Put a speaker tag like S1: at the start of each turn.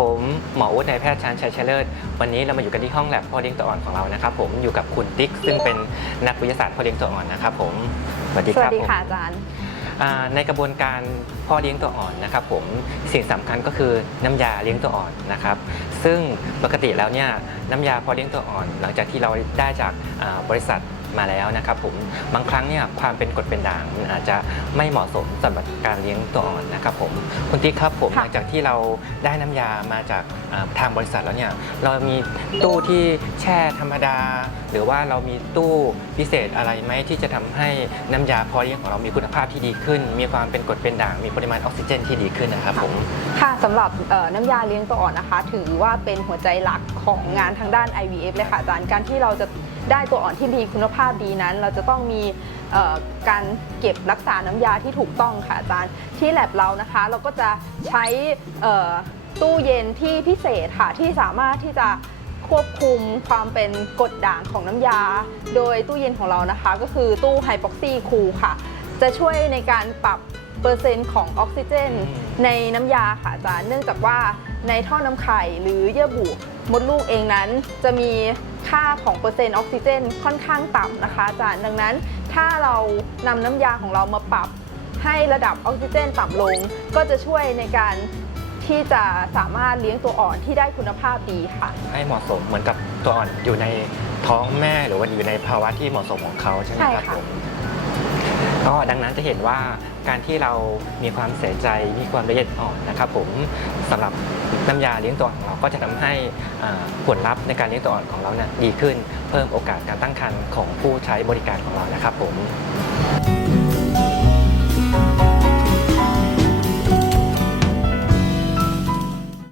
S1: ชนายแพทย์ชาญชัยเชยเลิศวันนี้เรามาอยู่กันที่ห้องแลบพ่อเลี้ยงตัวอ่อนของเรานะครับผมอยู่กับคุณติ๊กซึ่งเป็นนักวิทยาศาสตร์พ่อเลี้ยงตัวอ่อนนะครับผมสวัสดี
S2: ส
S1: ค
S2: วั
S1: รับ
S2: สดี
S1: ผม
S2: ค่ะอาจารย์
S1: อ่าในกระบวนการพ่อเลี้ยงตัวอ่อนนะครับผมสิ่งสำคัญก็คือน้ำยาเลี้ยงตัวอ่อนนะครับ ซึ่งปกติแล้วเนี่ยน้ำยาพ่อเลี้ยงตัวอ่อน หลังจากที่เราได้จากอ่าบริษัท มาแล้วนะครับผมบางครั้งเนี่ยความเป็นกรดเป็นด่างมันอาจจะไม่เหมาะสมสำหรับการเลี้ยงตัวอ่อนนะครับผมคุณติ๊กครับผม
S2: ค่ะ
S1: หลังจากที่เราได้น้ำยามาจากอ่าทางบริษัทแล้วเนี่ยเรามีตู้ที่แช่ธรรมดา หรือว่าเรามีตู้พิเศษอะไรไหมที่จะทำให้น้ำยาพ่อเลี้ยงของเรามีคุณภาพที่ดีขึ้น มีความเป็นกรดเป็นด่างมีปริมาณออกซิเจนที่ดีขึ้นนะครับผม
S2: ค่ะสำหรับเอ่อน้ำยาเลี้ยงตัวอ่อนนะคะ ถือว่าเป็นหัวใจหลักของงานทางด้าน IVF เลยค่ะอาจารย์การที่เราจะ ได้ตัวอ่อนที่ดีคุณภาพดีนั้น เราจะต้องมีการเก็บรักษาน้ำยาที่ถูกต้องค่ะอาจารย์ที่แลบเรานะคะ เราก็จะใช้ตู้เย็นที่พิเศษค่ะที่สามารถที่จะควบคุมความเป็นกรดด่างของน้ำยา โดยตู้เย็นของเรานะคะ ก็คือตู้ไฮปอกซี่คูค่ะ จะช่วยในการปรับเปอร์เซ็นต์ของออกซิเจน ในน้ำยาค่ะอาจารย์เนื่องจากว่าในท่อน้ำไข่หรือเยื่อบุมดลูกเองนั้นจะมี ค่าของเปอร์เซ็นต์ออกซิเจนค่อนข้างต่ำนะคะอาจารย์ดังนั้นถ้าเรานำน้ำยาของเรามาปรับให้ระดับออกซิเจนต่ำลง ก็จะช่วยในการที่จะสามารถเลี้ยงตัวอ่อนที่ได้คุณภาพดีค่ะ
S1: ให้เหมาะสมเหมือนกับตัวอ่อนอยู่ในท้องแม่หรือว่าอยู่ในภาวะที่เหมาะสมของเขาใช่ไหม
S2: ใช่
S1: ครับ
S2: ค่ะ
S1: ผม ก็ดังนั้นจะเห็นว่าการที่เรามีความเสียใจมีความละเอียดอ่อนนะครับผมสำหรับน้ำยาเลี้ยงตัวของเราก็จะทำให้ผลลัพธ์ในการเลี้ยงตัวอ่อนของเราเนี่ยดีขึ้น เพิ่มโอกาสการตั้งครรภ์ของผู้ใช้บริการของเรานะครับผม